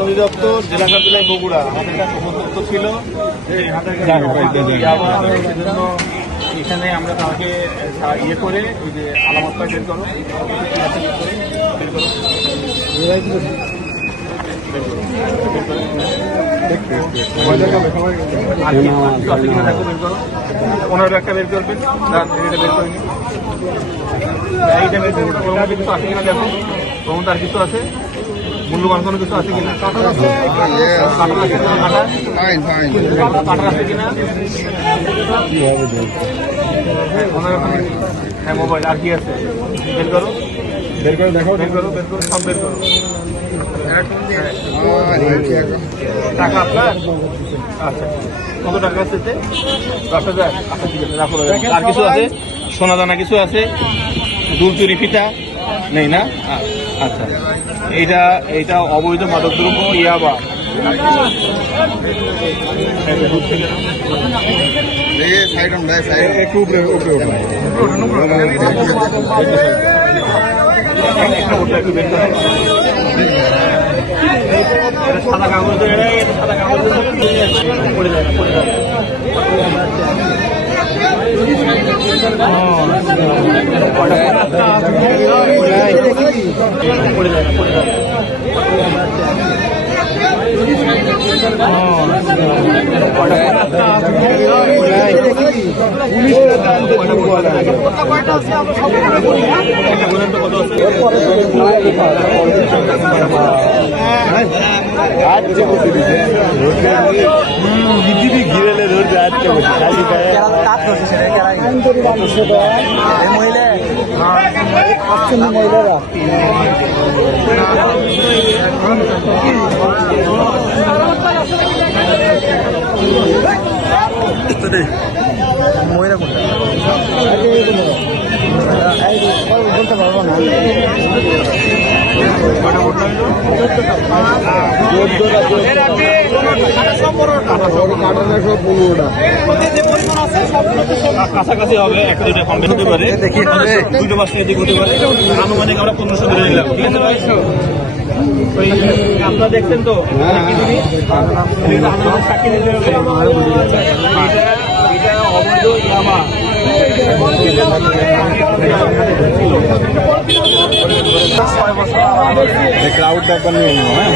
অধিদপ্তর জেলা কার্যালয় বগুড়া আমাদের কাছে তথ্য ছিল জন্য এখানে আমরা তাকে ইয়ে করে ওই যে আলামতটা বের করো বের করো ওনার একটা বের করবেন বের করে নিন এইটা বের করবেন কিছু আছে কিনা দেখো তখন তার কিছু আছে মূল্যবান কোনো কিছু আছে কিনা কাটার আছে কিনা হ্যাঁ মোবাইল আর কি আছে বের করো দেখো বের করো সব বের করো টাকা আপনার আচ্ছা কত টাকা আছে 10,000 আচ্ছা ঠিক আছে রাখো আর কিছু আছে সোনা দানা কিছু আছে দুল চুরি ফিতা নেই না আচ্ছা এইটা অবৈধ মাদক দ্রব্য ইয়াবা সাদা কাগজ পড়ে যায় ঘিরেলে ধরবে মহিলারা মহিলা কোনটা বলতে পারবো না কাছাকাছি হবে একটা দুটো কম হতে পারে দুটো মাস এদিক হতে পারে আনুমানিক আমরা 1500 ধরে নিলাম ঠিক আছে ভাই ওই আপনারা দেখছেন তো সাক্ষী দিতে হবে এটা অবৈধ ইয়াবা ক্রাউড ব্যাপার নিয়ে হ্যাঁ